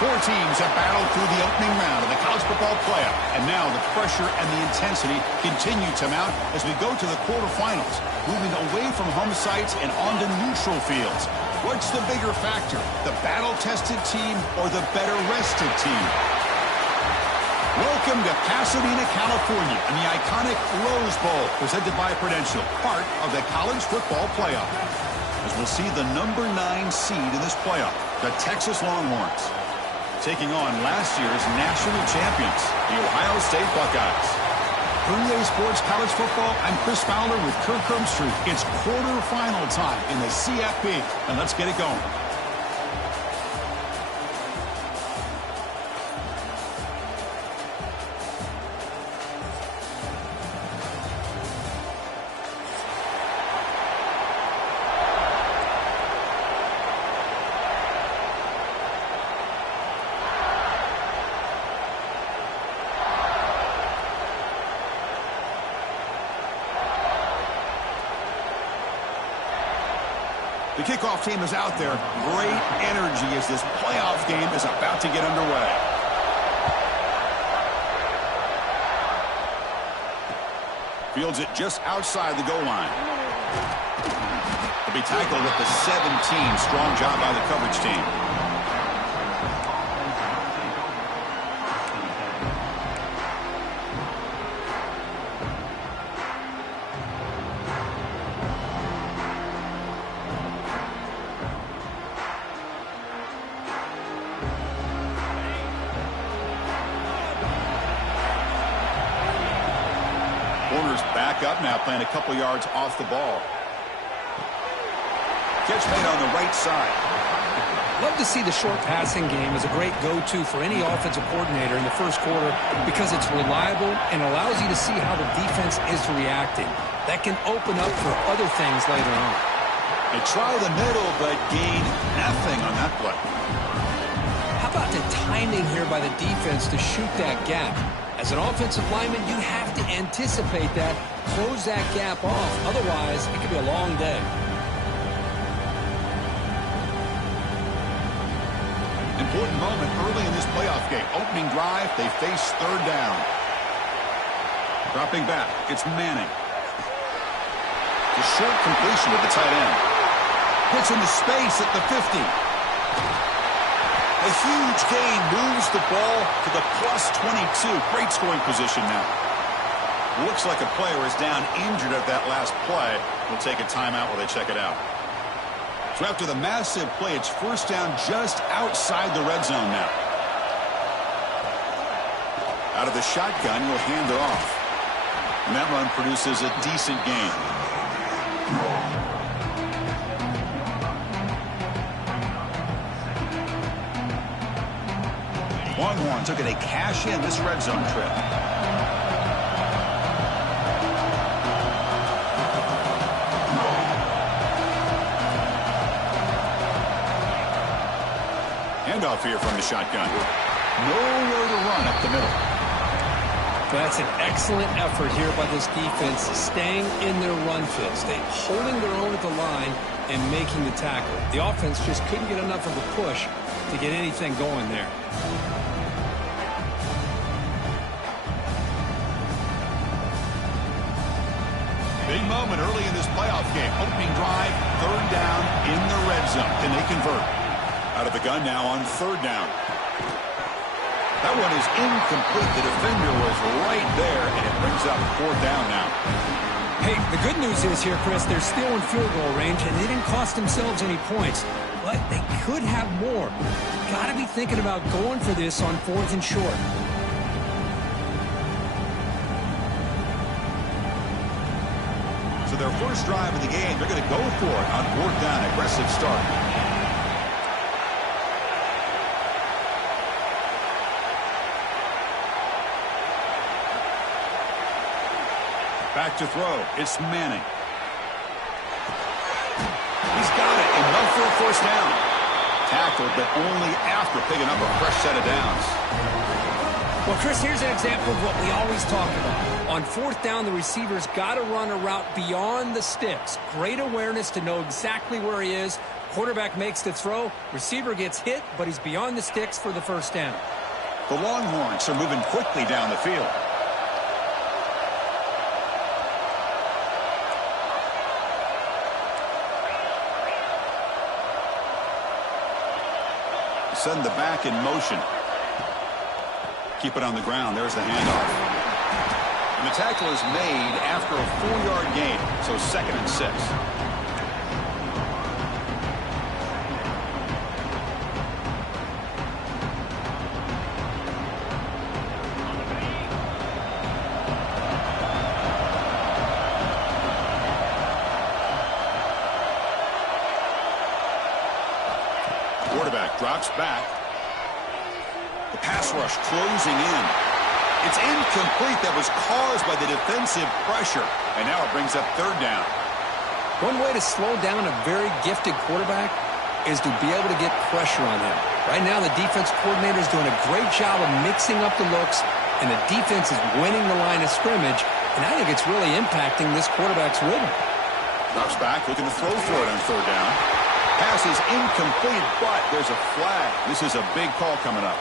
Four teams have battled through the opening round of the college football playoff, and now the pressure and the intensity continue to mount as we go to the quarterfinals, moving away from home sites and onto neutral fields. What's the bigger factor, the battle-tested team or the better-rested team? Welcome to Pasadena, California, and the iconic Rose Bowl, presented by Prudential, part of the college football playoff. As we'll see the number 9 seed in this playoff, the Texas Longhorns, taking on last year's national champions, the Ohio State Buckeyes. For EA Sports College Football, I'm Chris Fowler with Kirk Herbstreit. It's quarterfinal time in the CFP, and let's get it going. The kickoff team is out there. Great energy as this playoff game is about to get underway. Fields it just outside the goal line. He'll be tackled at the 17. Strong job by the coverage team. Corners back up now, playing a couple yards off the ball. Catch made on the right side. Love to see the short passing game as a great go-to for any offensive coordinator in the first quarter because it's reliable and allows you to see how the defense is reacting. That can open up for other things later on. They try the middle, but gain nothing on that play. How about the timing here by the defense to shoot that gap? As an offensive lineman, you have to anticipate that, close that gap off. Otherwise, it could be a long day. Important moment early in this playoff game. Opening drive, they face third down. Dropping back, it's Manning. The short completion with the tight end. Hits into space at the 50. A huge gain moves the ball to the plus 22. Great scoring position now. Looks like a player is down injured at that last play. We'll take a timeout while they check it out. So after the massive play, it's first down just outside the red zone now. Out of the shotgun, he'll hand it off. And that run produces a decent gain. Longhorns looking to cash in this red zone trip. Handoff here from the shotgun. Nowhere to run up the middle. That's an excellent effort here by this defense, staying in their run field, holding their own at the line and making the tackle. The offense just couldn't get enough of a push to get anything going there. Big moment early in this playoff game. Opening drive, third down in the red zone. Can they convert? Out of the gun now on third down. That one is incomplete. The defender was right there, and it brings up fourth down now. Hey, the good news is here, Chris, they're still in field goal range, and they didn't cost themselves any points. But they could have more. Got to be thinking about going for this on fourth and short. So their first drive of the game, they're going to go for it on fourth down. Aggressive start. Back to throw. It's Manning. He's got it. Enough for a first down. Tackled, but only after picking up a fresh set of downs. Well, Chris, here's an example of what we always talk about. On fourth down, the receiver's got to run a route beyond the sticks. Great awareness to know exactly where he is, Quarterback makes the throw. Receiver gets hit, but he's beyond the sticks for the first down. The Longhorns are moving quickly down the field. Send the back in motion. Keep it on the ground. There's the handoff. And the tackle is made after a 4-yard gain, so 2nd and 6. Quarterback drops back. The pass rush closing in. It's incomplete. That was caused by the defensive pressure. And now it brings up 3rd down. One way to slow down a very gifted quarterback is to be able to get pressure on him. Right now, the defense coordinator is doing a great job of mixing up the looks, and the defense is winning the line of scrimmage, and I think it's really impacting this quarterback's rhythm. Drops back, looking to throw for it on 3rd down. Pass is incomplete, but there's a flag. This is a big call coming up.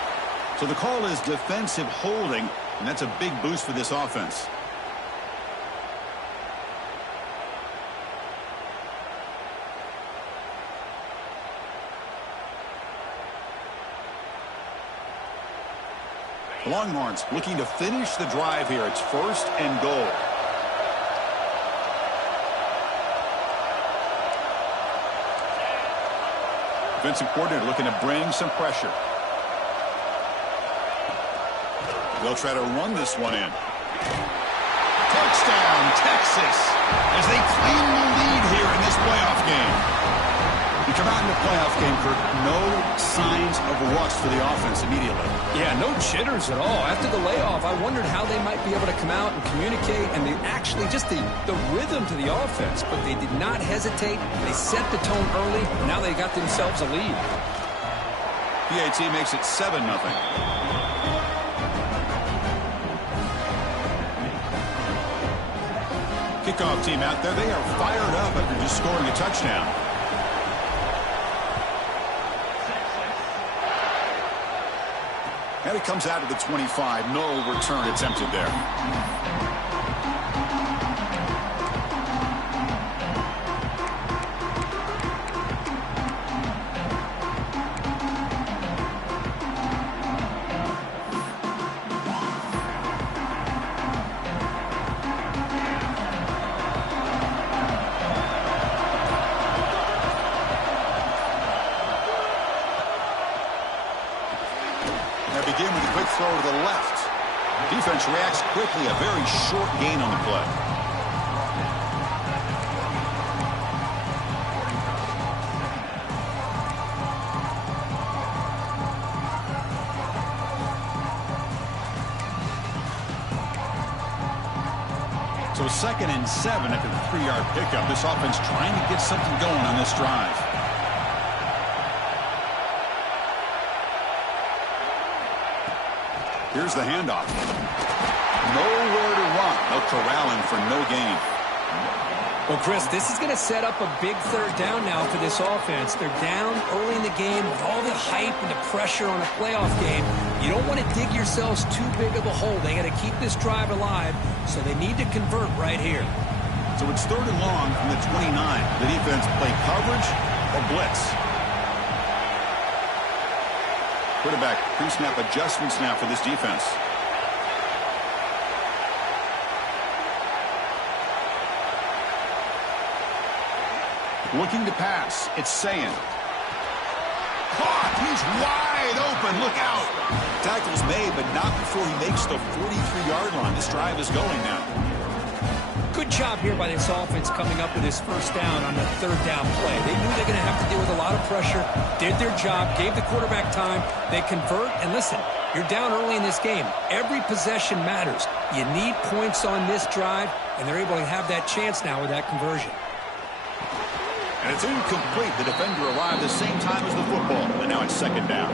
So the call is defensive holding, and that's a big boost for this offense. The Longhorns looking to finish the drive here. It's 1st and goal. Defensive coordinator looking to bring some pressure. They'll try to run this one in. Touchdown, Texas, as they claim the lead here in this playoff game. You come out in the playoff game, Kirk, no signs of rust for the offense immediately. Yeah, no jitters at all. After the layoff, I wondered how they might be able to come out and communicate, and they actually just the rhythm to the offense, but they did not hesitate. They set the tone early. Now they got themselves a lead. PAT makes it 7-0. Kickoff team out there. They are fired up after just scoring a touchdown. And it comes out of the 25. No return attempted there. Begin with a quick throw to the left. Defense reacts quickly. A very short gain on the play. So 2nd and 7 after the 3-yard pickup. This offense trying to get something going on this drive. Here's the handoff. Nowhere to run. No corralling for no gain. Well, Chris, this is going to set up a big 3rd down now for this offense. They're down early in the game with all the hype and the pressure on a playoff game. You don't want to dig yourselves too big of a hole. They got to keep this drive alive, so they need to convert right here. So it's 3rd and long from the 29. The defense play coverage or blitz. Quarterback pre-snap adjustments now for this defense. Looking to pass. It's Sayin. Caught. He's wide open. Look out. Tackle's made, but not before he makes the 43-yard line. This drive is going now. Good job here by this offense coming up with his 1st down on the 3rd down play. They knew they're going to have to deal with a lot of pressure, did their job, gave the quarterback time. They convert, and listen, you're down early in this game. Every possession matters. You need points on this drive, and they're able to have that chance now with that conversion. And it's incomplete. The defender arrived the same time as the football, and now it's 2nd down.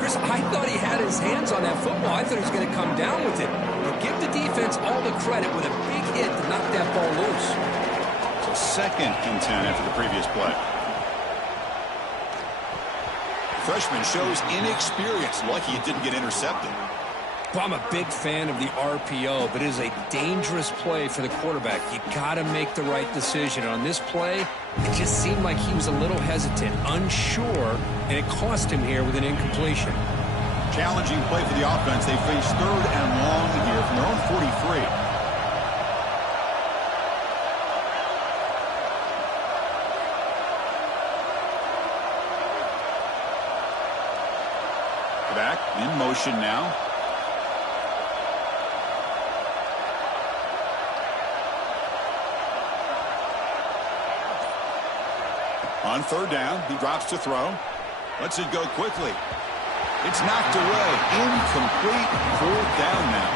Chris, I thought he had his hands on that football. I thought he was going to come down with it. But give the defense all the credit with a big hit to knock that ball loose. So 2nd and 10 after the previous play. Freshman shows inexperience. Lucky it didn't get intercepted. Well, I'm a big fan of the RPO, but it is a dangerous play for the quarterback. You got to make the right decision. On this play, it just seemed like he was a little hesitant, unsure, and it cost him here with an incompletion. Challenging play for the offense. They face 3rd and long here from their own 43. Back in motion now. On 3rd down, he drops to throw. Lets it go quickly. It's knocked away. Incomplete. 4th down now.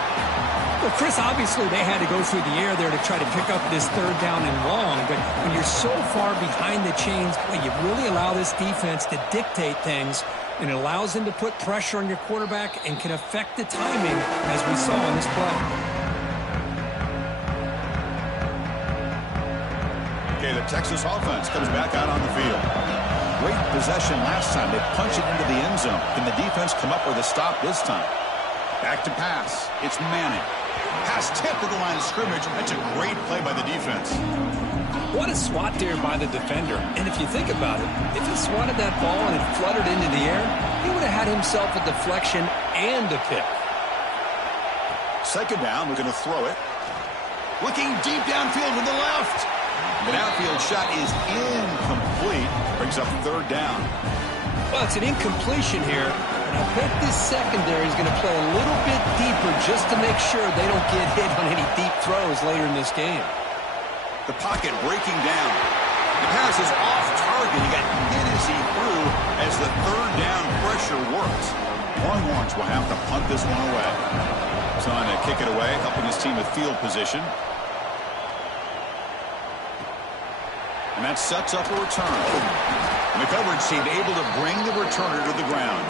Well, Chris, obviously they had to go through the air there to try to pick up this 3rd down and long, but when you're so far behind the chains, you really allow this defense to dictate things, and it allows them to put pressure on your quarterback and can affect the timing, as we saw on this play. Okay, the Texas offense comes back out on the field. Great possession last time. They punch it into the end zone. Can the defense come up with a stop this time? Back to pass. It's Manning. Pass tipped at the line of scrimmage. That's a great play by the defense. What a swat there by the defender. And if you think about it, if he swatted that ball and it fluttered into the air, he would have had himself a deflection and a pick. 2nd down, we're going to throw it. Looking deep downfield with the left. The downfield shot is incomplete. Brings up 3rd down. Well, it's an incompletion here, and I bet this secondary is going to play a little bit deeper just to make sure they don't get hit on any deep throws later in this game. The pocket breaking down. The pass is off target. He got hit as he threw as the 3rd down pressure works. Longhorns will have to punt this one away. He's on to kick it away, helping his team with field position. And that sets up a return. And the coverage team able to bring the returner to the ground.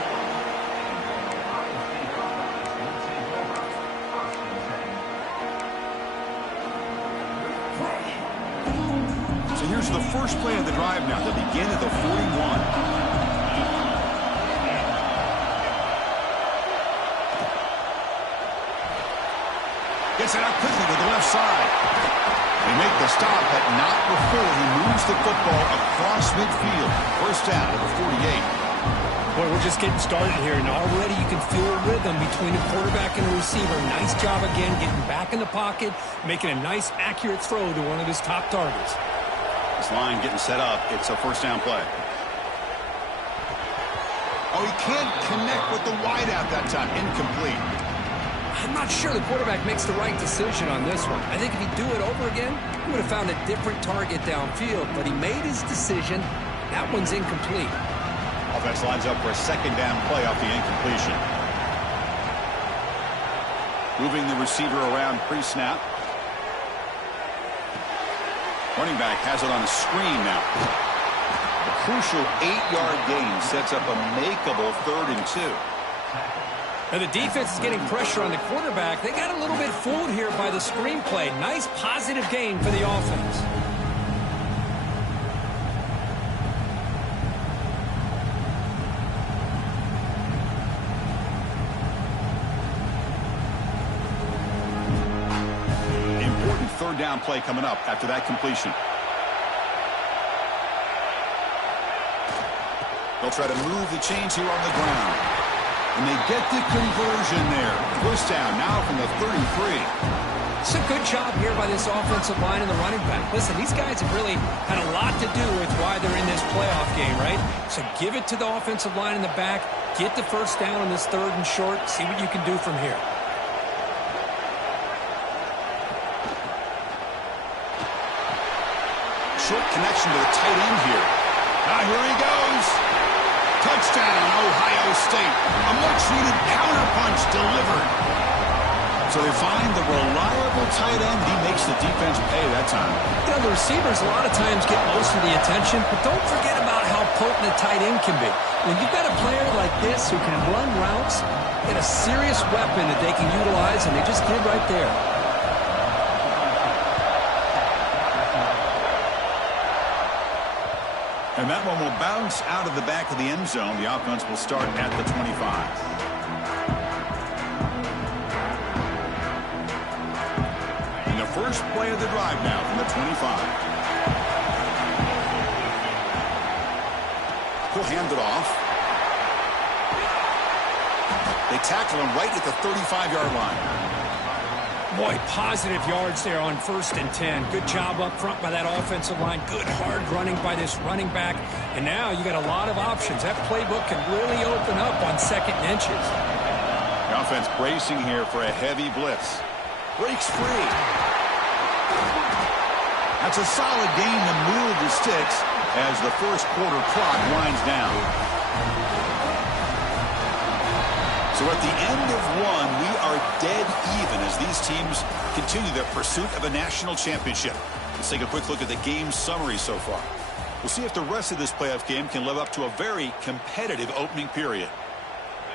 So here's the first play of the drive now. They begin at the 41. Gets it out quickly to the left side. They make the stop, but not before he moves the football across midfield. 1st down to the 48. Boy, we're just getting started here, and already you can feel a rhythm between the quarterback and the receiver. Nice job again getting back in the pocket, making a nice, accurate throw to one of his top targets. This line getting set up. It's a 1st down play. Oh, he can't connect with the wideout that time. Incomplete. I'm not sure the quarterback makes the right decision on this one. I think if he'd do it over again, he would have found a different target downfield, but he made his decision. That one's incomplete. Offense lines up for a 2nd down play off the incompletion. Moving the receiver around pre-snap. Running back has it on a screen now. A crucial 8-yard gain sets up a makeable 3rd and 2. And the defense is getting pressure on the quarterback. They got a little bit fooled here by the screenplay. Nice positive gain for the offense. Important 3rd down play coming up after that completion. They'll try to move the chains here on the ground. And they get the conversion there. 1st down now from the 33. It's a good job here by this offensive line and the running back. Listen, these guys have really had a lot to do with why they're in this playoff game, right? So give it to the offensive line in the back. Get the 1st down on this 3rd and short. See what you can do from here. Short connection to the tight end here. Now here he goes. Touchdown, Ohio State. A much-needed counterpunch delivered. So they find the reliable tight end. He makes the defense pay that time. You know, the receivers a lot of times get most of the attention, but don't forget about how potent a tight end can be. When you've got a player like this who can run routes, get a serious weapon that they can utilize, and they just did right there. And that one will bounce out of the back of the end zone. The offense will start at the 25. And the first play of the drive now from the 25. He'll hand it off. They tackle him right at the 35-yard line. Boy, positive yards there on 1st and 10. Good job up front by that offensive line. Good hard running by this running back. And now you got a lot of options. That playbook can really open up on 2nd and inches. The offense bracing here for a heavy blitz. Breaks free. That's a solid gain to move the sticks as the first quarter clock winds down. So at the end of one, we are dead even as these teams continue their pursuit of a national championship. Let's take a quick look at the game summary so far. We'll see if the rest of this playoff game can live up to a very competitive opening period.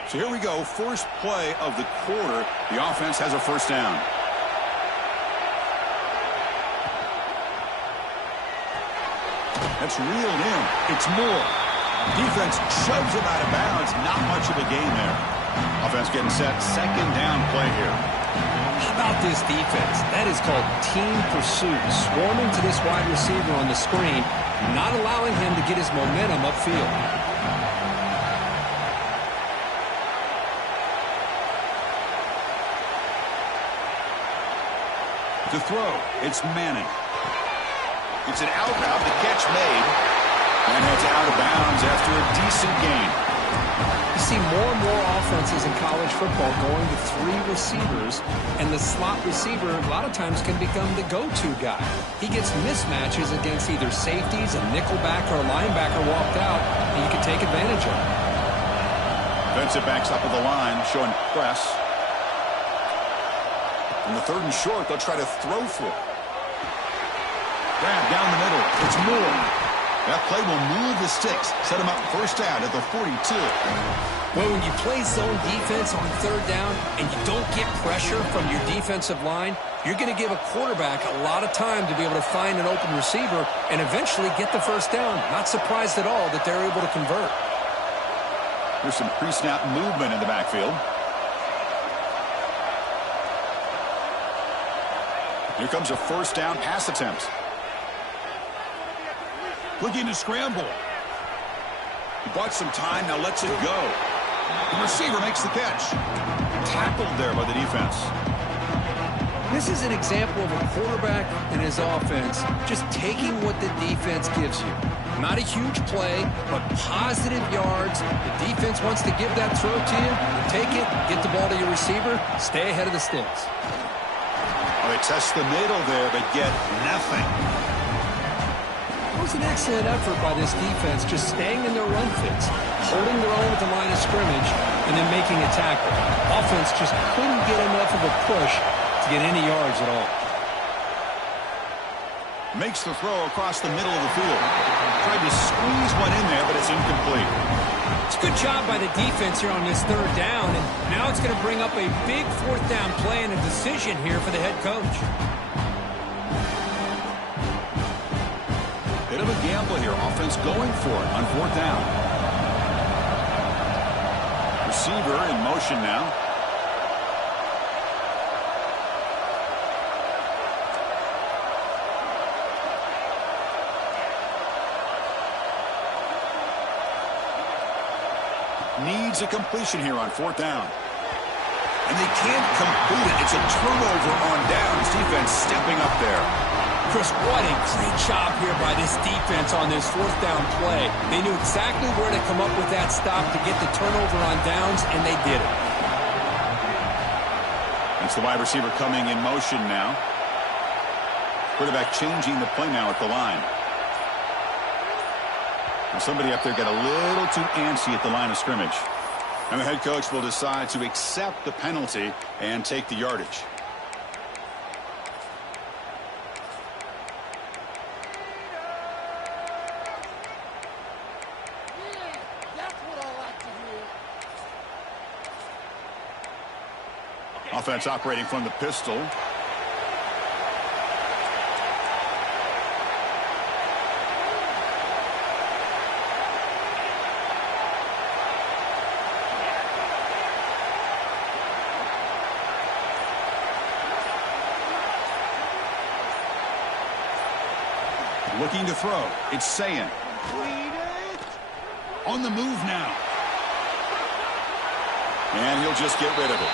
So here we go. First play of the quarter. The offense has a first down. That's reeled in. It's Moore. Defense shoves him out of bounds. Not much of a gain there. Offense getting set. 2nd down play here. How about this defense? That is called team pursuit. Swarming to this wide receiver on the screen, not allowing him to get his momentum upfield. To throw, it's Manning. It's an out route. The catch made. And it's out of bounds after a decent gain. You see more and more offenses in college football going to 3 receivers, and the slot receiver a lot of times can become the go-to guy. He gets mismatches against either safeties, a nickelback, or a linebacker walked out, and you can take advantage of it. Defensive backs up at the line, showing press. On the 3rd and short, they'll try to throw for it. Grab down the middle. It's Moore. That play will move the sticks. Set him up first down at the 42. Well, when you play zone defense on 3rd down and you don't get pressure from your defensive line, you're going to give a quarterback a lot of time to be able to find an open receiver and eventually get the first down. Not surprised at all that they're able to convert. There's some pre-snap movement in the backfield. Here comes a first down pass attempt. Looking to scramble. He bought some time, now lets it go. The receiver makes the catch. Tackled there by the defense. This is an example of a quarterback and his offense just taking what the defense gives you. Not a huge play, but positive yards. The defense wants to give that throw to you. You take it, get the ball to your receiver, stay ahead of the sticks. Well, they test the middle there, but get nothing. It was an excellent effort by this defense, just staying in their run fits, holding their own at the line of scrimmage, and then making a tackle. Offense just couldn't get enough of a push to get any yards at all. Makes the throw across the middle of the field. Tried to squeeze one in there, but it's incomplete. It's a good job by the defense here on this 3rd down, and now it's going to bring up a big 4th down play and a decision here for the head coach. Bit of a gamble here. Offense going for it on 4th down. Receiver in motion now. Needs a completion here on 4th down. And they can't complete it. It's a turnover on downs. Defense stepping up there. Chris, what a great job here by this defense on this 4th down play. They knew exactly where to come up with that stop to get the turnover on downs, and they did it. It's the wide receiver coming in motion now. Quarterback changing the play now at the line. And somebody up there got a little too antsy at the line of scrimmage. And the head coach will decide to accept the penalty and take the yardage. Offense operating from the pistol. Looking to throw. It's Sayin. On the move now. And he'll just get rid of it.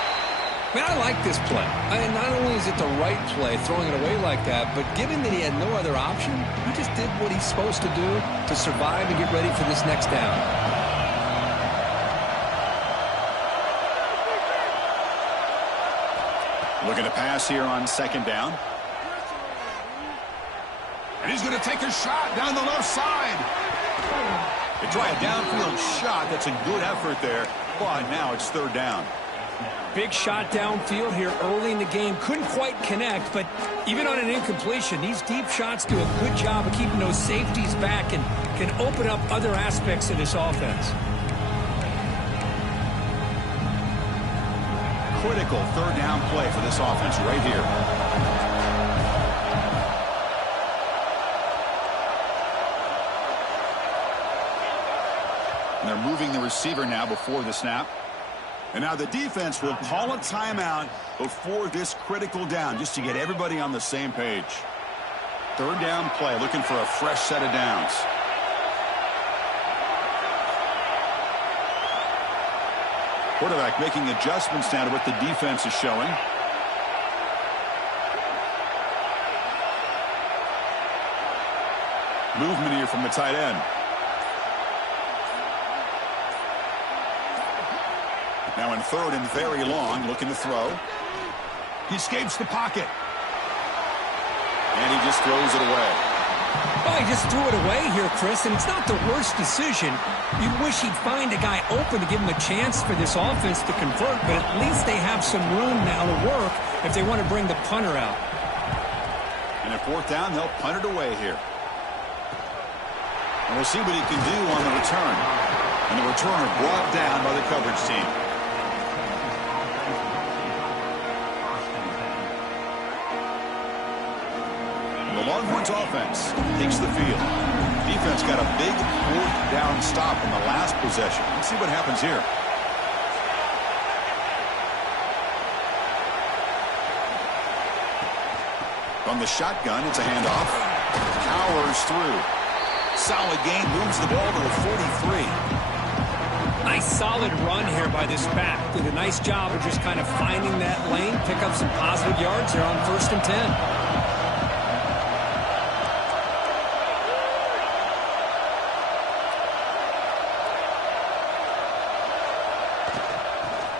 Man, I like this play. Not only is it the right play, throwing it away like that, but given that he had no other option, he just did what he's supposed to do to survive and get ready for this next down. Looking to pass here on second down. And he's going to take a shot down the left side. They try a downfield shot. That's a good effort there. But now it's third down. Big shot downfield here early in the game. Couldn't quite connect, but even on an incompletion, these deep shots do a good job of keeping those safeties back and can open up other aspects of this offense. Critical third down play for this offense right here. And they're moving the receiver now before the snap. And now the defense will call a timeout before this critical down, just to get everybody on the same page. Third down play, looking for a fresh set of downs. Quarterback making adjustments now to what the defense is showing. Movement here from the tight end. Now in third and very long, looking to throw. He escapes the pocket. And he just throws it away. Oh, he just threw it away here, Chris, and it's not the worst decision. You wish he'd find a guy open to give him a chance for this offense to convert, but at least they have some room now to work if they want to bring the punter out. And at fourth down, they'll punt it away here. And we'll see what he can do on the return. And the returner brought down by the coverage team. The Longhorns offense takes the field. Defense got a big fourth down stop in the last possession. Let's see what happens here. From the shotgun, it's a handoff. Powers through. Solid gain, moves the ball to the 43. Nice solid run here by this back. Did a nice job of just kind of finding that lane, pick up some positive yards there on 1st and 10.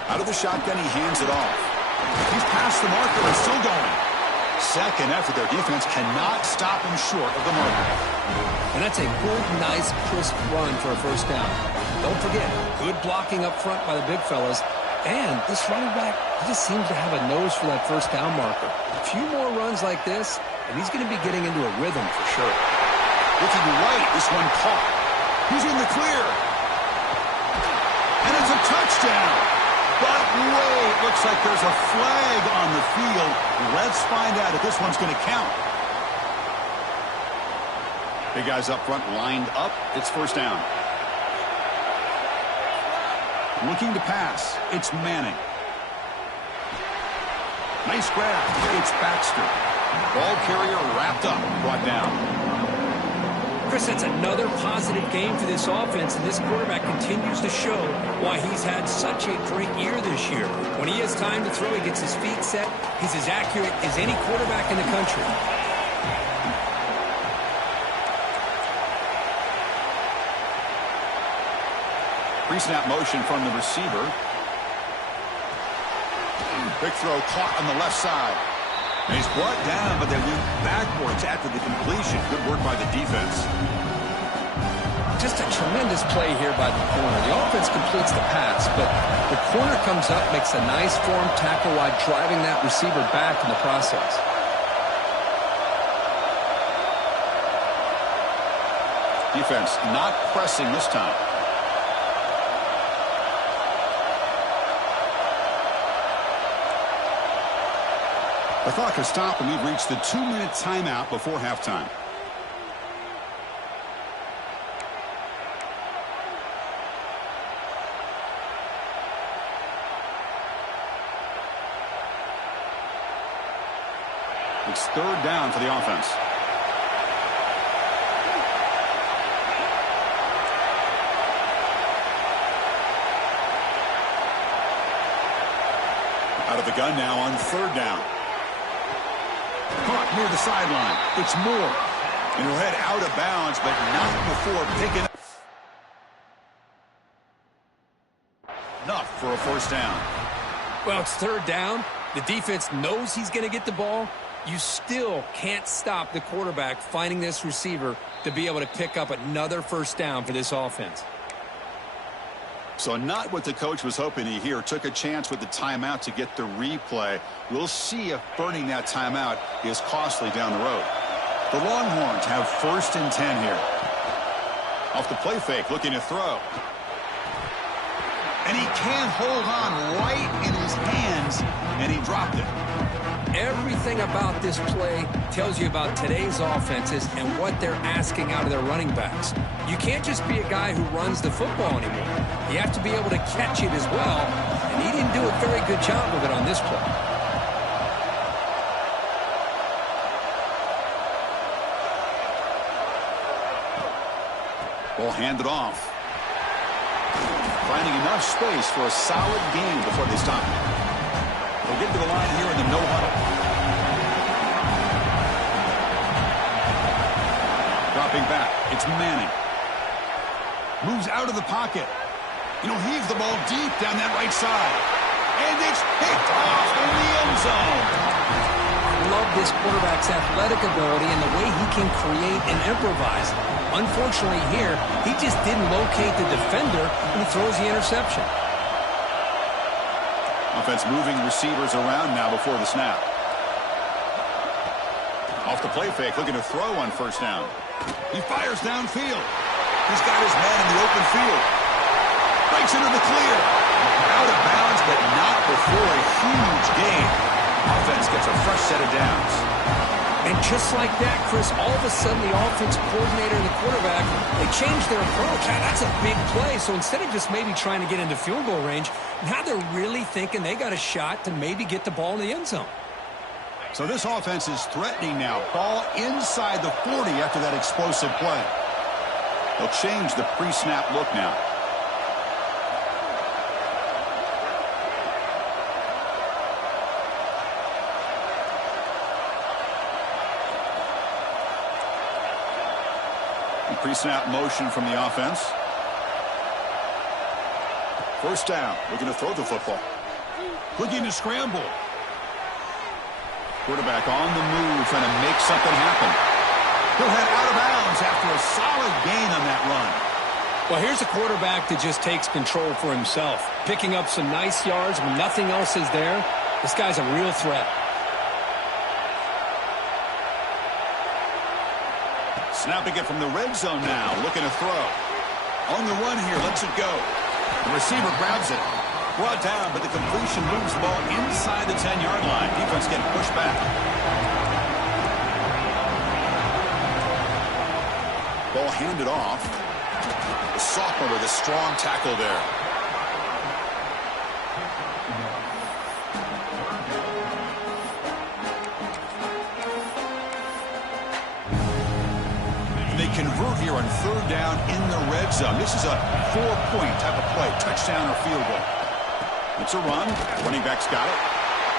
Out of the shotgun, he hands it off. He's past the marker and still going. Second effort, their defense cannot stop him short of the marker. And that's a good, nice, crisp run for a first down. Don't forget, good blocking up front by the big fellas. And this running back, he just seems to have a nose for that first down marker. A few more runs like this, and he's going to be getting into a rhythm for sure. Looking right, this one caught. He's in the clear. And it's a touchdown. But wait, looks like there's a flag on the field. Let's find out if this one's going to count. Big guys up front lined up. It's first down. Looking to pass. It's Manning. Nice grab. It's Baxter. Ball carrier wrapped up, brought down. Chris, that's another positive game for this offense, and this quarterback continues to show why he's had such a great year this year. When he has time to throw, he gets his feet set. He's as accurate as any quarterback in the country. Pre-snap motion from the receiver. Big throw caught on the left side. And he's brought down, but they went backwards after the completion. Good work by the defense. Just a tremendous play here by the corner. The offense completes the pass, but the corner comes up, makes a nice form tackle while driving that receiver back in the process. Defense not pressing this time. The clock has stopped, and we've reached the 2-minute timeout before halftime. It's third down for the offense. the gun now on third down. Caught near the sideline. It's Moore. And he'll head out of bounds, but not before picking up enough for a first down. Well, it's third down. The defense knows he's going to get the ball. You still can't stop the quarterback finding this receiver to be able to pick up another first down for this offense. So not what the coach was hoping to hear. Took a chance with the timeout to get the replay. We'll see if burning that timeout is costly down the road. The Longhorns have 1st and 10 here. Off the play fake, looking to throw. And he can't hold on right in his hands, and he dropped it. Everything about this play tells you about today's offenses and what they're asking out of their running backs. You can't just be a guy who runs the football anymore. You have to be able to catch it as well, and he didn't do a very good job of it on this play. Ball handed off. Finding enough space for a solid gain before they stop it. They'll get to the line here in the no huddle. Dropping back, it's Manning. Moves out of the pocket. Heaves the ball deep down that right side. And it's picked off in the end zone. Love this quarterback's athletic ability and the way he can create and improvise. Unfortunately here, he just didn't locate the defender and he throws the interception. Offense moving receivers around now before the snap. Off the play fake, looking to throw on first down. He fires downfield. He's got his man in the open field. Breaks into the clear. Out of bounds, but not before a huge gain. Offense gets a fresh set of downs. And just like that, Chris, all of a sudden the offensive coordinator and the quarterback, they changed their approach. That's a big play. So instead of just maybe trying to get into field goal range, now they're really thinking they got a shot to maybe get the ball in the end zone. So this offense is threatening now. Ball inside the 40 after that explosive play. They'll change the pre-snap look now. Pre-snap motion from the offense. First down. Looking to throw the football. Looking to scramble. Quarterback on the move, trying to make something happen. He'll head out of bounds after a solid gain on that run. Well, here's a quarterback that just takes control for himself. Picking up some nice yards when nothing else is there. This guy's a real threat. Snapping it from the red zone now, looking to throw. On the run here, lets it go. The receiver grabs it. Brought down, but the completion moves the ball inside the 10-yard line. Defense getting pushed back. Ball handed off. The sophomore with a strong tackle there. They convert here on third down in the red zone. This is a 4-point type of play, touchdown or field goal. It's a run. Running back's got it.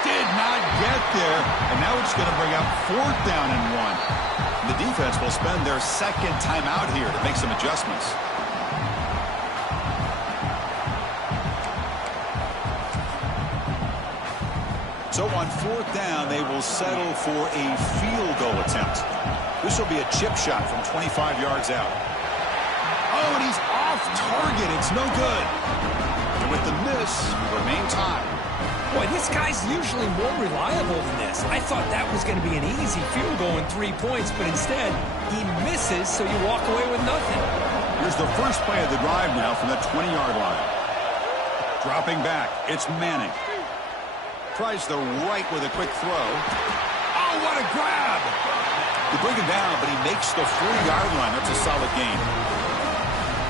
Did not get there. And now it's going to bring up 4th down and 1. The defense will spend their second timeout here to make some adjustments. So on 4th down, they will settle for a field goal attempt. This will be a chip shot from 25 yards out. Oh, and he's off target. It's no good. And with the miss, we remain tied. Boy, this guy's usually more reliable than this. I thought that was going to be an easy field goal and 3 points, but instead, he misses, so you walk away with nothing. Here's the first play of the drive now from the 20-yard line. Dropping back, it's Manning. Tries the right with a quick throw. Oh, what a grab! They bring him down, but he makes the 40-yard line. That's a solid gain.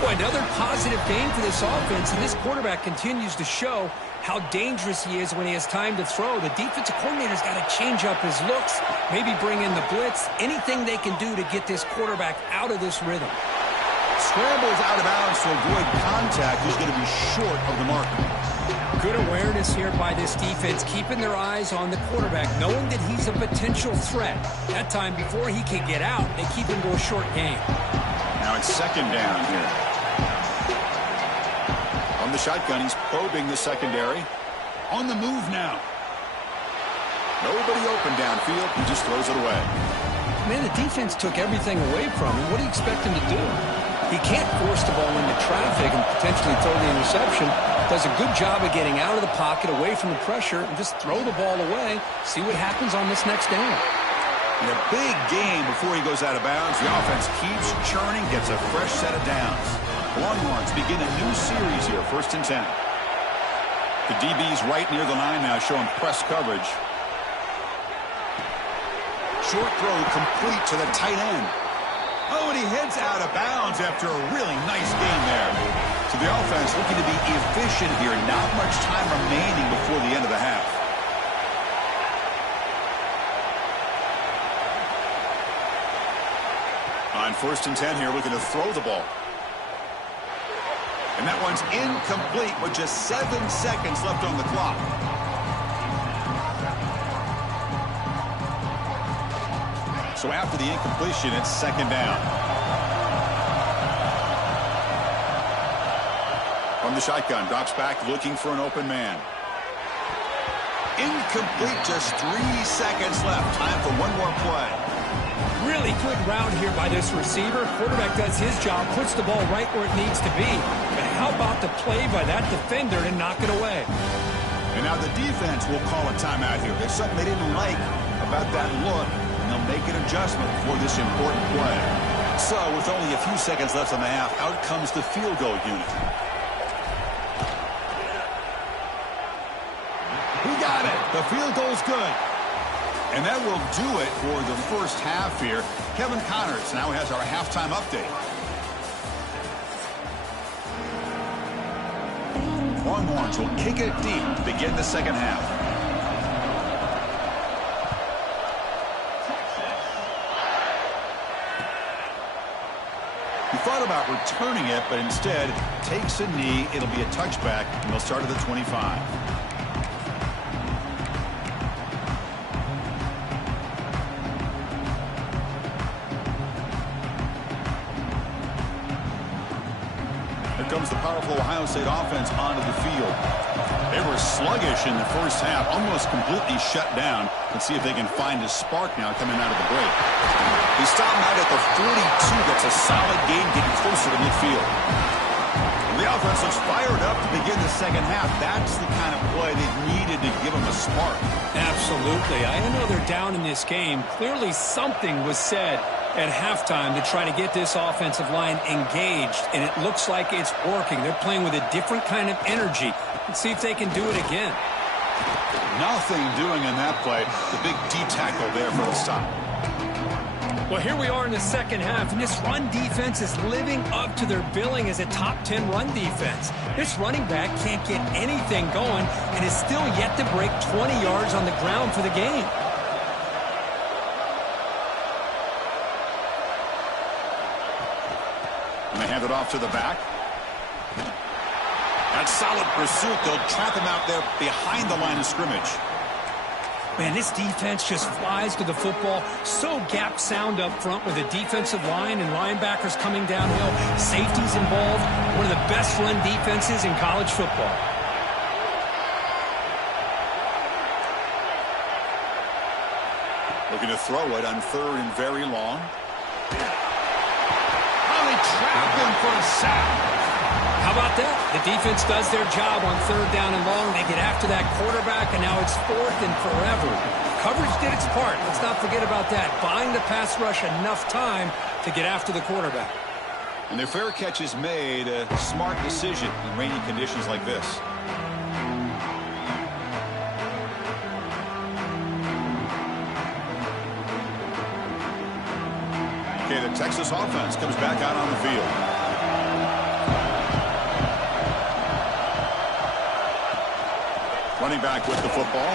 Boy, another positive gain for this offense, and this quarterback continues to show how dangerous he is when he has time to throw. The defensive coordinator's got to change up his looks, maybe bring in the blitz, anything they can do to get this quarterback out of this rhythm. Scrambles out of bounds to avoid contact. He's going to be short of the mark. Good awareness here by this defense, keeping their eyes on the quarterback, knowing that he's a potential threat. That time before he can get out, they keep him to a short game. Now it's second down here. On the shotgun, he's probing the secondary. On the move now. Nobody open downfield. He just throws it away. Man, the defense took everything away from him. What do you expect him to do? He can't force the ball into traffic and potentially throw the interception. Does a good job of getting out of the pocket, away from the pressure, and just throw the ball away. See what happens on this next down. In a big game before he goes out of bounds, the offense keeps churning, gets a fresh set of downs. Longhorns begin a new series here, 1st and 10. The DB's right near the line now, showing press coverage. Short throw complete to the tight end. Oh, and he heads out of bounds after a really nice game there. So the offense looking to be efficient here. Not much time remaining before the end of the half. On 1st and 10 here, looking to throw the ball. And that one's incomplete with just 7 seconds left on the clock. So after the incompletion, it's second down. From the shotgun, drops back looking for an open man. Incomplete, just 3 seconds left. Time for one more play. Really good route here by this receiver. Quarterback does his job, puts the ball right where it needs to be. But how about the play by that defender to knock it away? And now the defense will call a timeout here. There's something they didn't like about that look. They'll make an adjustment for this important play. So, with only a few seconds left on the half, out comes the field goal unit. He got it. The field goal's good. And that will do it for the first half here. Kevin Connors now has our halftime update. Longhorns will kick it deep to begin the second half. He thought about returning it, but instead takes a knee. It'll be a touchback, and they'll start at the 25. Here comes the powerful Ohio State offense onto the field. They were sluggish in the first half, almost completely shut down. Let's see if they can find a spark now coming out of the break. He stopped out at the 42. That's a solid gain, getting closer to midfield. The offense looks fired up to begin the second half. That's the kind of play they needed to give them a spark. Absolutely. I know they're down in this game. Clearly something was said at halftime to try to get this offensive line engaged, and it looks like it's working. They're playing with a different kind of energy. Let's see if they can do it again. Nothing doing in that play. The big D tackle there for the stop. Well, here we are in the second half, and this run defense is living up to their billing as a top 10 run defense. This running back can't get anything going and is still yet to break 20 yards on the ground for the game. And they hand it off to the back. That solid pursuit. They'll trap him out there behind the line of scrimmage. Man, this defense just flies to the football. So gap sound up front with the defensive line and linebackers coming downhill. Safeties involved. One of the best run defenses in college football. Looking to throw it on 3rd and very long. Oh, they trap him for a sack. How about that? The defense does their job on 3rd down and long. They get after that quarterback, and now it's 4th and forever. Coverage did its part. Let's not forget about that. Buying the pass rush enough time to get after the quarterback. And their fair catch is made, a smart decision in rainy conditions like this. Okay, the Texas offense comes back out on the field. Running back with the football.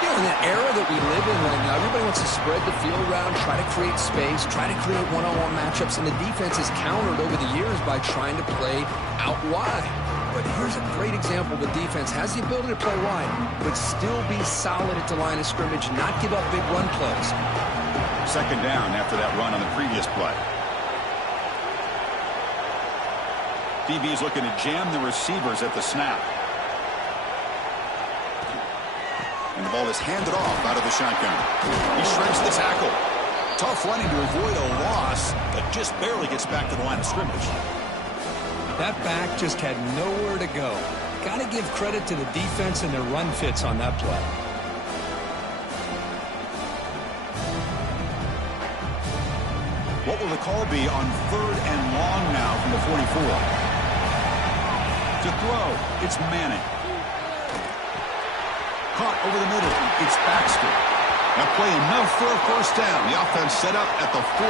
Yeah, in that era that we live in right now, everybody wants to spread the field around, try to create space, try to create one-on-one matchups, and the defense is countered over the years by trying to play out wide. but here's a great example. The defense has the ability to play wide, but still be solid at the line of scrimmage, not give up big run plays. Second down after that run on the previous play. DB is looking to jam the receivers at the snap. And the ball is handed off out of the shotgun. He shrinks the tackle. Tough running to avoid a loss, but just barely gets back to the line of scrimmage. That back just had nowhere to go. Got to give credit to the defense and their run fits on that play. What will the call be on 3rd and long now from the 44? To throw, it's Manning. Caught over the middle, it's Baxter. That play enough for a first down. The offense set up at the 43.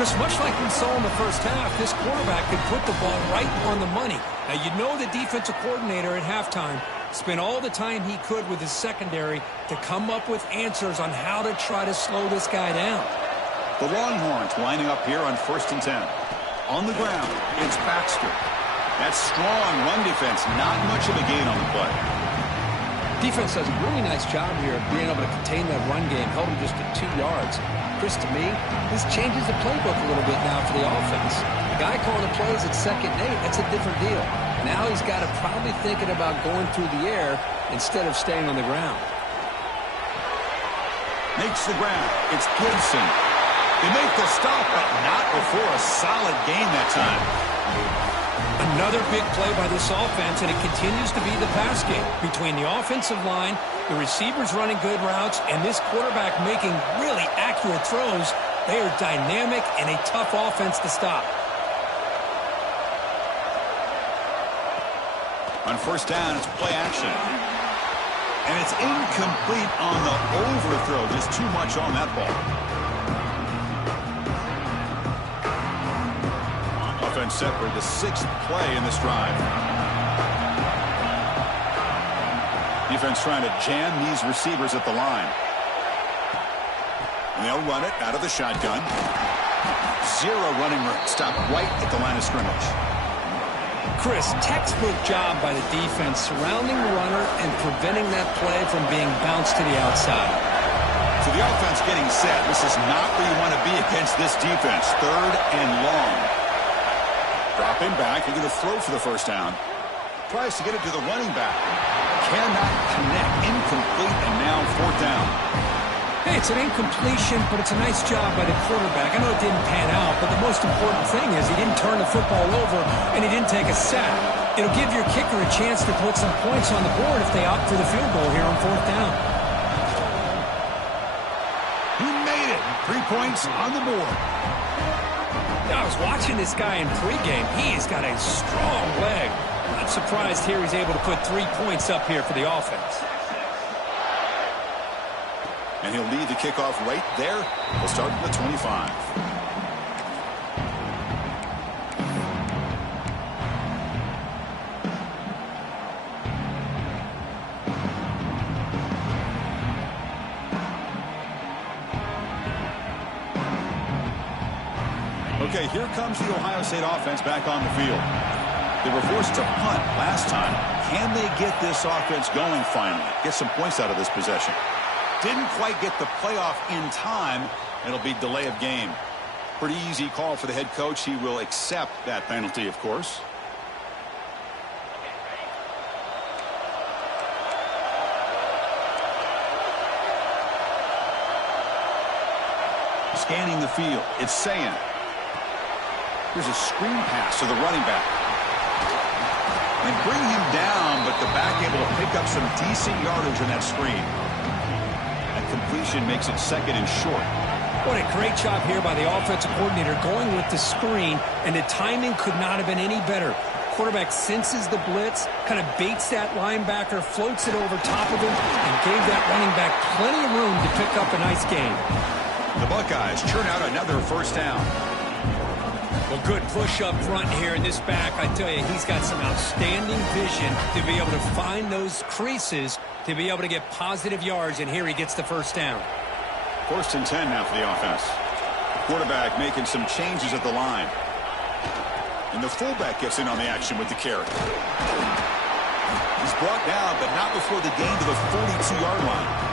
Chris, much like we saw in the first half, this quarterback could put the ball right on the money. Now, you know the defensive coordinator at halftime spent all the time he could with his secondary to come up with answers on how to try to slow this guy down. The Longhorns lining up here on 1st and 10. On the ground, it's Baxter. That strong run defense, not much of a gain on the play. Defense does a really nice job here of being able to contain that run game, held him just to 2 yards. Chris, to me, this changes the playbook a little bit now for the offense. The guy calling the plays at 2nd and 8, that's a different deal. Now he's got to probably thinking about going through the air instead of staying on the ground. Makes the ground. It's Gibson. They make the stop, but not before a solid gain that time. Another big play by this offense, and it continues to be the pass game between the offensive line, the receivers running good routes, and this quarterback making really accurate throws. They are dynamic and a tough offense to stop. On 1st down, it's play action. And it's incomplete on the overthrow. Just too much on that ball. Offense set for the 6th play in this drive. Defense trying to jam these receivers at the line. And they'll run it out of the shotgun. 0 running room. Stop right at the line of scrimmage. Chris, textbook job by the defense surrounding the runner and preventing that play from being bounced to the outside. So the offense getting set. This is not where you want to be against this defense. 3rd and long. Dropping back, he's going to throw for the first down. Tries to get it to the running back. Cannot connect. Incomplete, and now 4th down. Hey, it's an incompletion, but it's a nice job by the quarterback. I know it didn't pan out, but the most important thing is he didn't turn the football over, and he didn't take a sack. It'll give your kicker a chance to put some points on the board if they opt for the field goal here on 4th down. He made it. 3 points on the board. I was watching this guy in pregame. He's got a strong leg. Not surprised here he's able to put 3 points up here for the offense. And he'll lead the kickoff right there. We'll start from the 25. Okay, here comes the Ohio State offense back on the field. They were forced to punt last time. Can they get this offense going finally? Get some points out of this possession. Didn't quite get the playoff in time. It'll be delay of game. Pretty easy call for the head coach. He will accept that penalty, of course. Scanning the field. It's Sayan. Here's a screen pass to the running back. They bring him down, but the back able to pick up some decent yardage on that screen. That completion makes it 2nd and short. What a great job here by the offensive coordinator going with the screen, and the timing could not have been any better. Quarterback senses the blitz, kind of baits that linebacker, floats it over top of him, and gave that running back plenty of room to pick up a nice gain. The Buckeyes churn out another first down. Well, good push up front here in this back. I tell you, he's got some outstanding vision to be able to find those creases, to be able to get positive yards, and here he gets the first down. 1st and 10 now for the offense. Quarterback making some changes at the line. And the fullback gets in on the action with the carry. He's brought down, but not before the gain to the 42-yard line.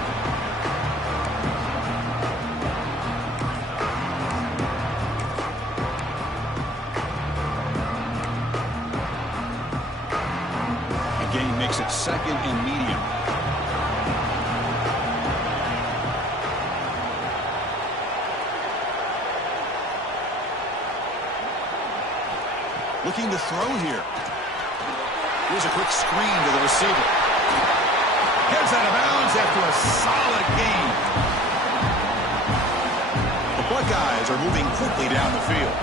Gain makes it second and medium. Looking to throw here. Here's a quick screen to the receiver. Heads out of bounds after a solid gain. The Buckeyes are moving quickly down the field.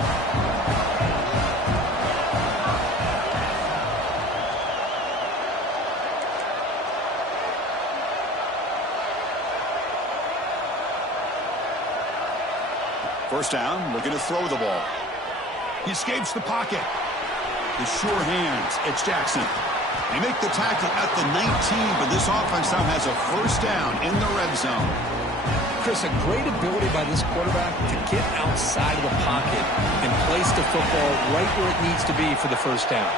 First down, looking to throw the ball. He escapes the pocket. The sure hands, it's Jackson. They make the tackle at the 19, but this offense now has a first down in the red zone. Chris, a great ability by this quarterback to get outside of the pocket and place the football right where it needs to be for the first down.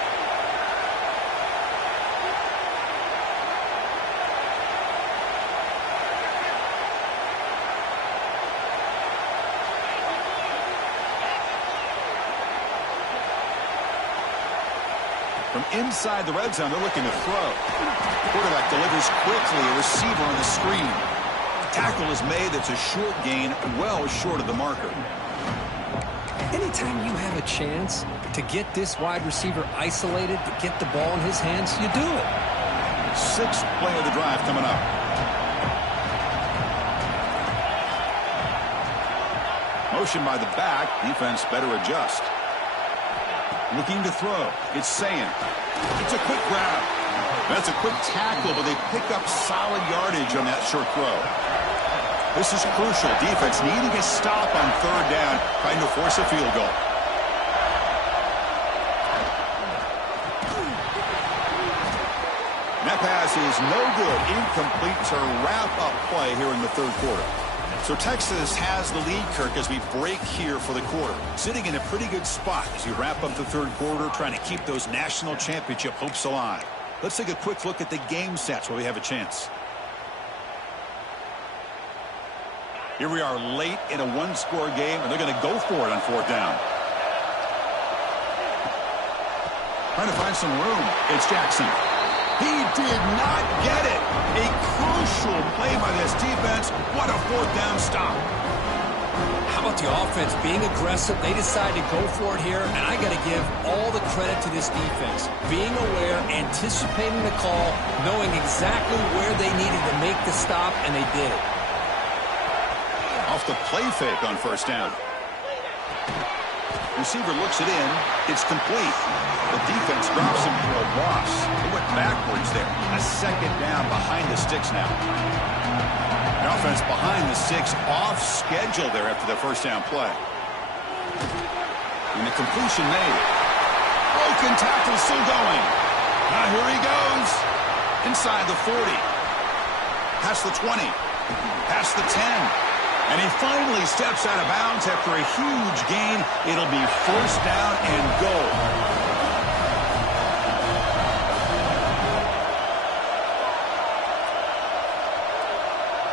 From inside the red zone, they're looking to throw. The quarterback delivers quickly, a receiver on the screen. Tackle is made. That's a short gain, well short of the marker. Anytime you have a chance to get this wide receiver isolated, to get the ball in his hands, you do it. Sixth play of the drive coming up. Motion by the back. Defense better adjust. Looking to throw. It's Sayin. It's a quick grab. That's a quick tackle, but they pick up solid yardage on that short throw. This is crucial. Defense needing a stop on third down, trying to force a field goal. That pass is no good. Incomplete to wrap up play here in the third quarter. So Texas has the lead, Kirk, as we break here for the quarter. Sitting in a pretty good spot as we wrap up the third quarter, trying to keep those national championship hopes alive. Let's take a quick look at the game stats where we have a chance. Here we are late in a one-score game, and they're going to go for it on fourth down. Trying to find some room. It's Jackson. He did not get it. A crucial play by this defense. What a fourth down stop. How about the offense being aggressive? They decided to go for it here, and I got to give all the credit to this defense. Being aware, anticipating the call, knowing exactly where they needed to make the stop, and they did it. Off the play fake on first down. Receiver looks it in. It's complete. The defense drops him for a loss. They went backwards there. A second down behind the sticks now. The offense behind the sticks, off schedule there after the first down play. And the completion made. Broken tackle still going. Now here he goes. Inside the 40. Past the 20. Past the 10. And he finally steps out of bounds after a huge gain. It'll be first down and goal.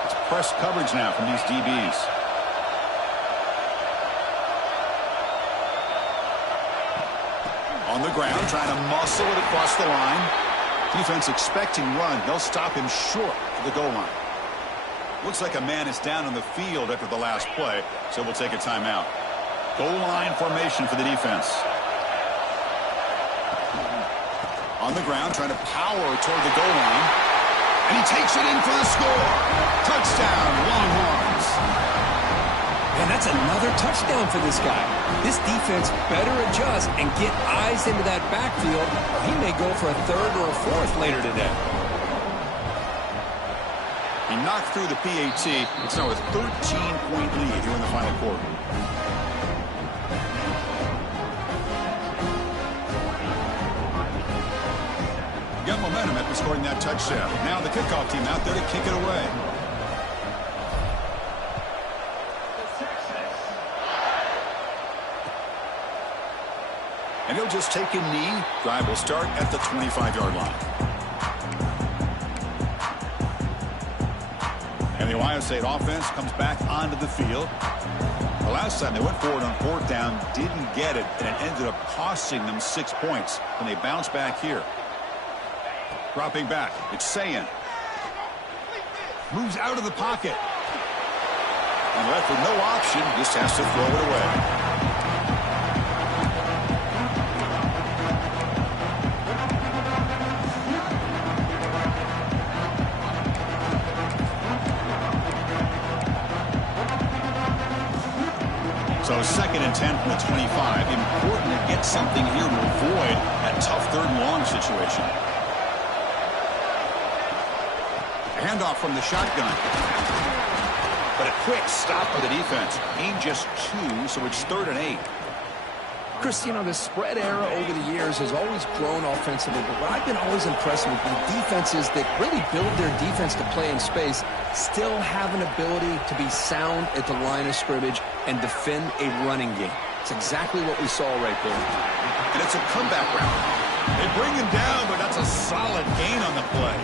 It's press coverage now from these DBs. On the ground, trying to muscle it across the line. Defense expecting run. They'll stop him short of the goal line. Looks like a man is down on the field after the last play, so we'll take a timeout. Goal line formation for the defense. On the ground, trying to power toward the goal line. And he takes it in for the score. Touchdown, Longhorns. Man, that's another touchdown for this guy. This defense better adjust and get eyes into that backfield, or he may go for a third or a fourth later today. He knocked through the PAT. It's now a 13-point lead here in the final quarter. Got momentum after scoring that touchdown. Now the kickoff team out there to kick it away. And he'll just take a knee. Drive will start at the 25-yard line. And the Ohio State offense comes back onto the field. The last time they went forward on fourth down, didn't get it, and it ended up costing them 6 points. And they bounce back here. Dropping back, it's Sayin. Moves out of the pocket. And left with no option, just has to throw it away. So 2nd and 10 from the 25. Important to get something here to avoid that tough 3rd and long situation. A handoff from the shotgun. But a quick stop by the defense. Gain just 2, so it's 3rd and 8. Chris, you know, the spread era over the years has always grown offensively, but what I've been always impressed with the defenses that really build their defense to play in space still have an ability to be sound at the line of scrimmage and defend a running game. It's exactly what we saw right there. And it's a comeback route. They bring him down, but that's a solid gain on the play.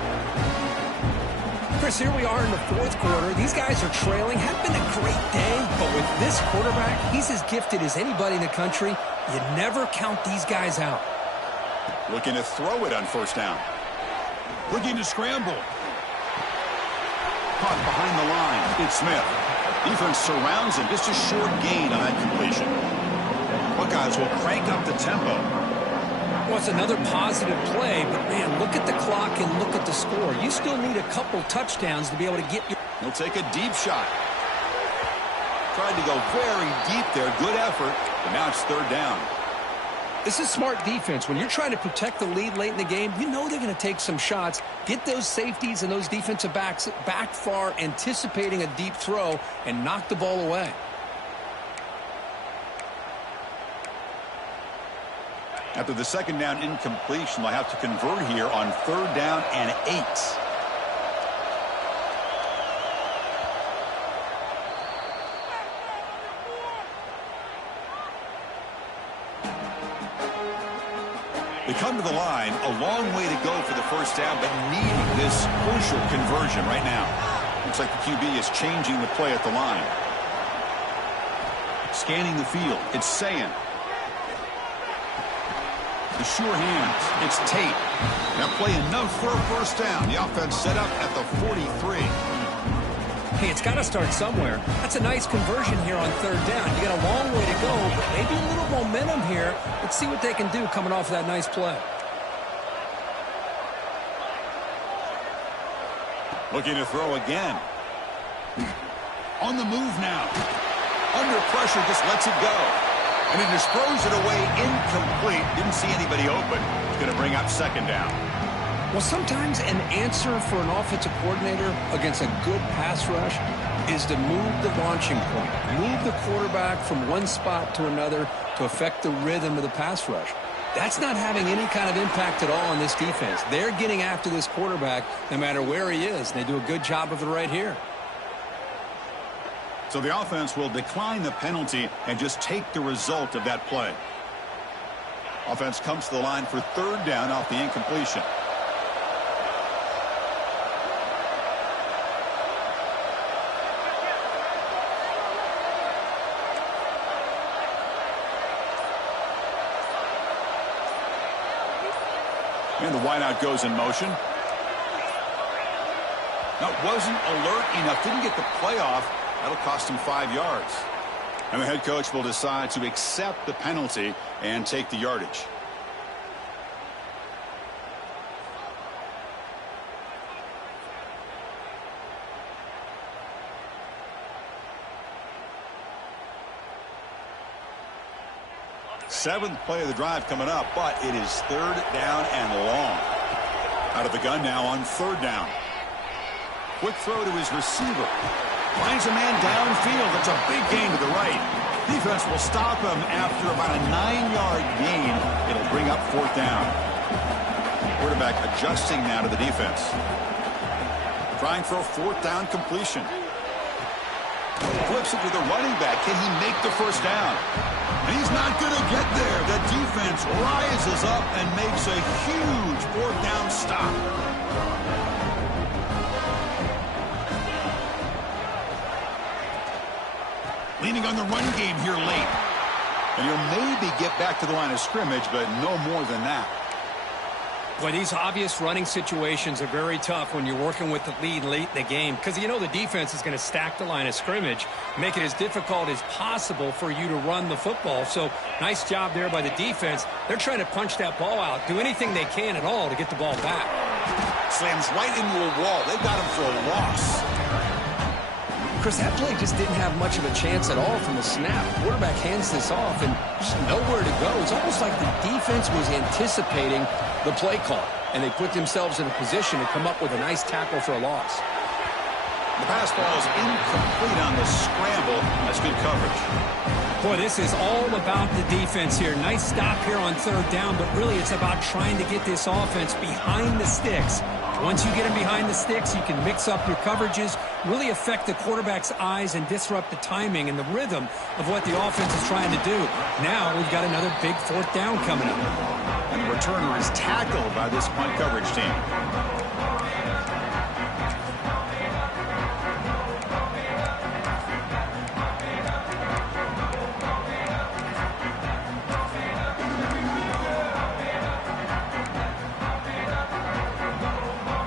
Chris, here we are in the 4th quarter. These guys are trailing. Had been a great day, but with this quarterback, he's as gifted as anybody in the country. You never count these guys out. Looking to throw it on 1st down. Looking to scramble. Caught behind the line. It's Smith. Defense surrounds him. Just a short gain on that completion. Buckeyes will crank up the tempo. Well, it's another positive play, but, man, look at the clock and look at the score. You still need a couple touchdowns to be able to get you. He'll take a deep shot. Tried to go very deep there. Good effort, but now it's 3rd down. This is smart defense. When you're trying to protect the lead late in the game, you know they're going to take some shots, get those safeties and those defensive backs back far, anticipating a deep throw, and knock the ball away. After the 2nd down incompletion, they'll have to convert here on 3rd down and 8. They come to the line, a long way to go for the 1st down, but needing this crucial conversion right now. Looks like the QB is changing the play at the line. Scanning the field, it's Sayin. The sure hands, it's Tate. That play enough for a 1st down. The offense set up at the 43. Hey, it's got to start somewhere. That's a nice conversion here on 3rd down. You got a long way to go, but maybe a little momentum here. Let's see what they can do coming off of that nice play. Looking to throw again. On the move now. Under pressure, just lets it go. And he just throws it away incomplete. Didn't see anybody open. It's going to bring up 2nd down. Well, sometimes an answer for an offensive coordinator against a good pass rush is to move the launching point. Move the quarterback from one spot to another to affect the rhythm of the pass rush. That's not having any kind of impact at all on this defense. They're getting after this quarterback no matter where he is. They do a good job of it right here. So the offense will decline the penalty and just take the result of that play. Offense comes to the line for 3rd down off the incompletion. And the wideout goes in motion. That wasn't alert enough. Didn't get the play off. That'll cost him 5 yards. And the head coach will decide to accept the penalty and take the yardage. Seventh play of the drive coming up, but it is 3rd down and long. Out of the gun now on 3rd down. Quick throw to his receiver. Finds a man downfield. That's a big gain to the right. Defense will stop him after about a 9-yard gain. It'll bring up 4th down. Quarterback adjusting now to the defense. Trying for a 4th down completion. Flips it to the running back. Can he make the 1st down? And he's not going to get there. The defense rises up and makes a huge fourth down stop. Leaning on the run game here late. And he'll maybe get back to the line of scrimmage, but no more than that. Boy, these obvious running situations are very tough when you're working with the lead late in the game because you know the defense is going to stack the line of scrimmage, make it as difficult as possible for you to run the football. So nice job there by the defense. They're trying to punch that ball out, do anything they can at all to get the ball back. Slams right into a wall. They've got him for a loss. Chris, that play just didn't have much of a chance at all from the snap. Quarterback hands this off and just nowhere to go. It's almost like the defense was anticipating the play call, and they put themselves in a position to come up with a nice tackle for a loss. The pass ball is incomplete on the scramble. That's good coverage. Boy, this is all about the defense here. Nice stop here on third down, but really it's about trying to get this offense behind the sticks. Once you get him behind the sticks, you can mix up your coverages, really affect the quarterback's eyes and disrupt the timing and the rhythm of what the offense is trying to do. Now we've got another big fourth down coming up. And the returner is tackled by this punt coverage team.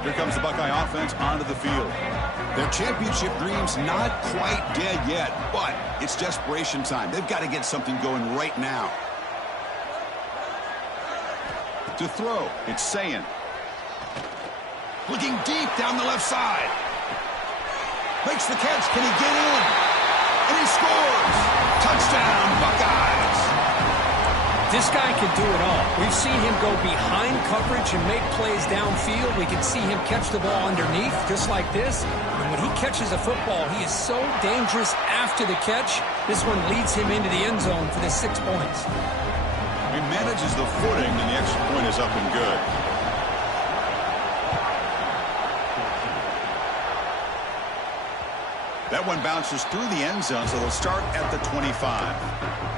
Here comes the Buckeye offense onto the field. Their championship dreams not quite dead yet, but it's desperation time. They've got to get something going right now. To throw, it's Sayin. Looking deep down the left side. Makes the catch. Can he get in? And he scores. Touchdown, Buckeyes. This guy can do it all. We've seen him go behind coverage and make plays downfield. We can see him catch the ball underneath just like this. And when he catches a football, he is so dangerous after the catch. This one leads him into the end zone for the 6 points. He manages the footing, and the extra point is up and good. That one bounces through the end zone, so they'll start at the 25.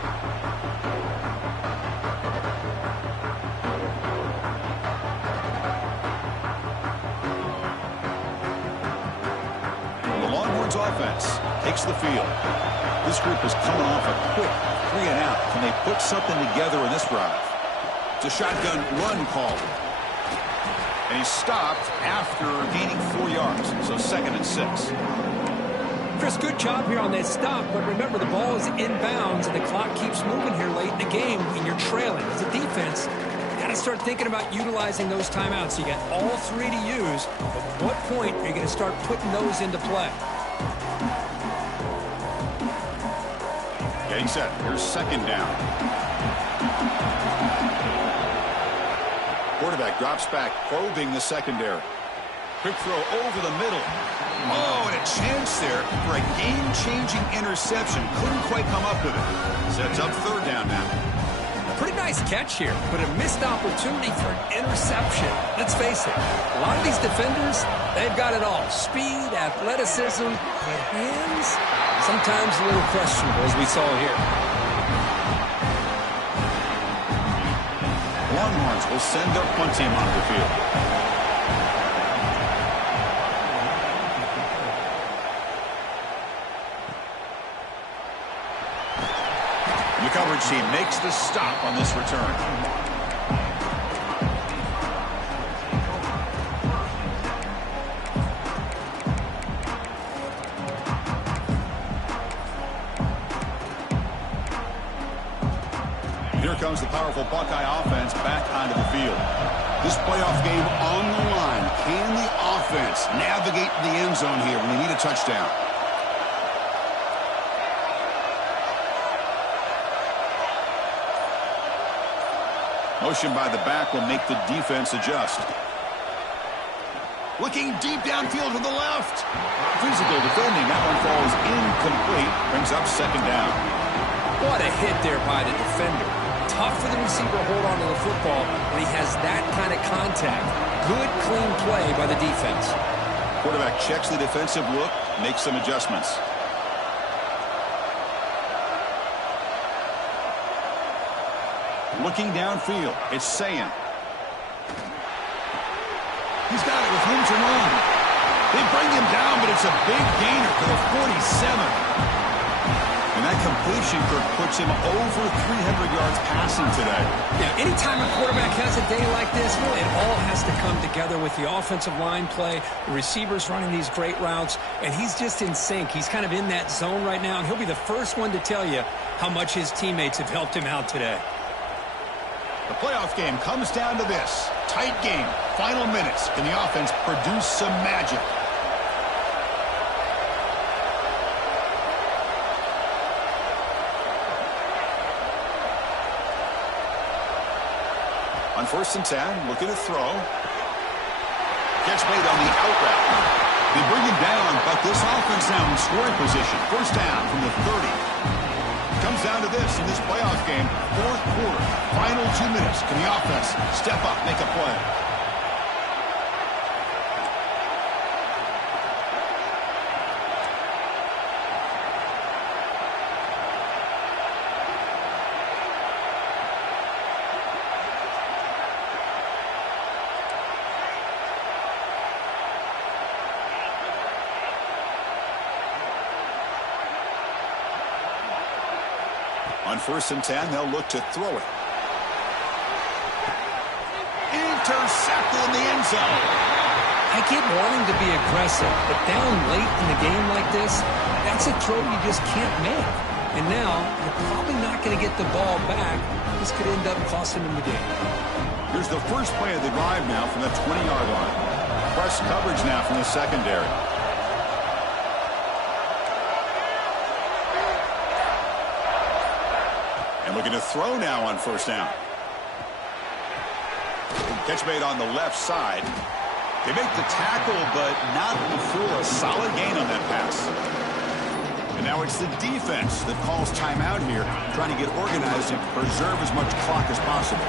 Offense takes the field. This group is coming off a quick 3 and out. Can they put something together in this drive? It's a shotgun run call. And he's stopped after gaining 4 yards. So 2nd and 6. Chris, good job here on that stop, but remember the ball is inbounds and the clock keeps moving here late in the game and you're trailing. As a defense, you got to start thinking about utilizing those timeouts. You got all 3 to use, but at what point are you going to start putting those into play? Getting set. Here's 2nd down. Quarterback drops back, probing the secondary. Quick throw over the middle. Oh, and a chance there for a game-changing interception. Couldn't quite come up with it. Sets up 3rd down now. Pretty nice catch here, but a missed opportunity for an interception. Let's face it, a lot of these defenders, they've got it all. Speed, athleticism, and hands, sometimes a little questionable, as we saw here. Longhorns will send their punt team onto the field. The coverage team makes the stop on this return. Here comes the powerful Buckeye offense back onto the field. This playoff game on the line. Can the offense navigate the end zone here when they need a touchdown? Motion by the back will make the defense adjust. Looking deep downfield to the left. Physical defending. That one falls incomplete. Brings up 2nd down. What a hit there by the defender. Tough for the receiver to hold on to the football when he has that kind of contact. Good, clean play by the defense. Quarterback checks the defensive look, makes some adjustments. Looking downfield, it's Sayan. He's got it with room to run. They bring him down, but it's a big gainer for the 47. And that completion puts him over 300 yards passing today. Yeah, anytime a quarterback has a day like this, really, it all has to come together with the offensive line play, the receivers running these great routes, and he's just in sync. He's kind of in that zone right now, and he'll be the first one to tell you how much his teammates have helped him out today. The playoff game comes down to this. Tight game, final minutes. Can the offense produce some magic? On 1st and 10, looking to throw. Catch made on the out route. They bring him down, but this offense now in scoring position. 1st down from the 30. Comes down to this in this playoff game. 4th quarter, final 2 minutes. Can the offense step up, make a play? On 1st and 10, they'll look to throw it. Intercepted in the end zone. I get wanting to be aggressive, but down late in the game like this, that's a throw you just can't make. And now, you're probably not going to get the ball back. This could end up costing him the game. Here's the first play of the drive now from the 20-yard line. Press coverage now from the secondary. Looking to throw now on 1st down. Catch made on the left side. They make the tackle, but not before a solid gain on that pass. And now it's the defense that calls timeout here, trying to get organized and preserve as much clock as possible.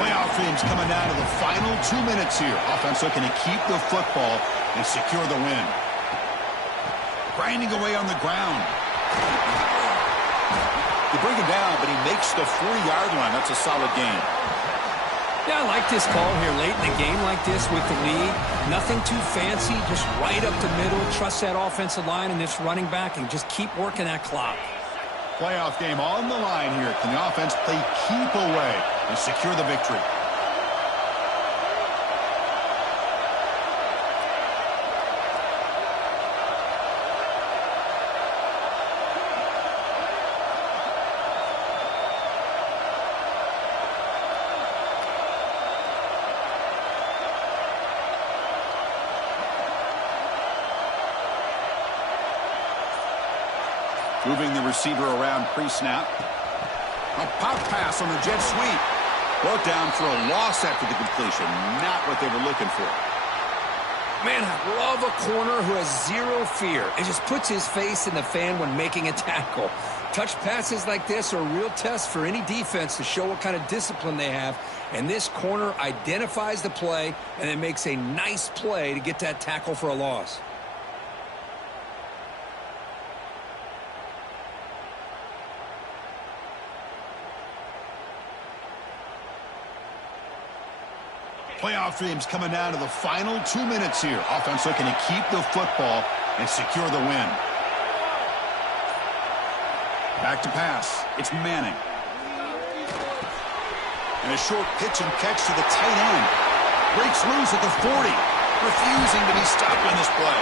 Playoff teams coming down to the final 2 minutes here. Offense looking to keep the football and secure the win. Grinding away on the ground. They bring him down, but he makes the 4-yard line. That's a solid gain. Yeah, I like this call here late in the game like this with the lead. Nothing too fancy, just right up the middle. Trust that offensive line and this running back and just keep working that clock. Playoff game on the line here. Can the offense play keep away and secure the victory? Moving the receiver around pre-snap. A pop pass on the jet sweep. Brought down for a loss after the completion. Not what they were looking for. Man, I love a corner who has zero fear and just puts his face in the fan when making a tackle. Touch passes like this are a real test for any defense to show what kind of discipline they have. And this corner identifies the play and then makes a nice play to get that tackle for a loss. Playoff teams coming down to the final 2 minutes here. Offense looking to keep the football and secure the win. Back to pass. It's Manning. And a short pitch and catch to the tight end. Breaks loose at the 40. Refusing to be stopped on this play.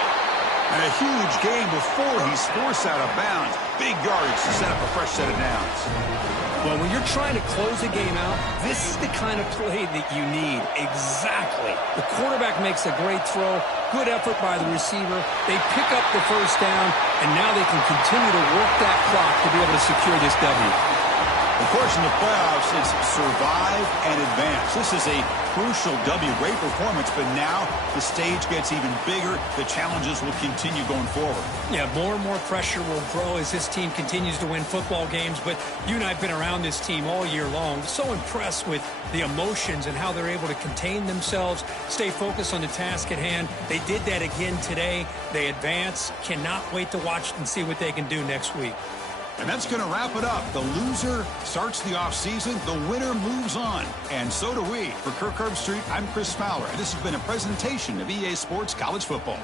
And a huge gain before he's forced out of bounds. Big yardage to set up a fresh set of downs. Well, when you're trying to close a game out, this is the kind of play that you need. Exactly. The quarterback makes a great throw. Good effort by the receiver. They pick up the 1st down, and now they can continue to work that clock to be able to secure this W. Of course, in the playoffs, it's survive and advance. This is a crucial W. Great performance, but now the stage gets even bigger. The challenges will continue going forward. Yeah, more and more pressure will grow as this team continues to win football games. But you and I have been around this team all year long. So impressed with the emotions and how they're able to contain themselves, stay focused on the task at hand. They did that again today. They advance. Cannot wait to watch and see what they can do next week. And that's going to wrap it up. The loser starts the offseason. The winner moves on. And so do we. For Kirk Herbstreit, I'm Chris Fowler. And this has been a presentation of EA Sports College Football.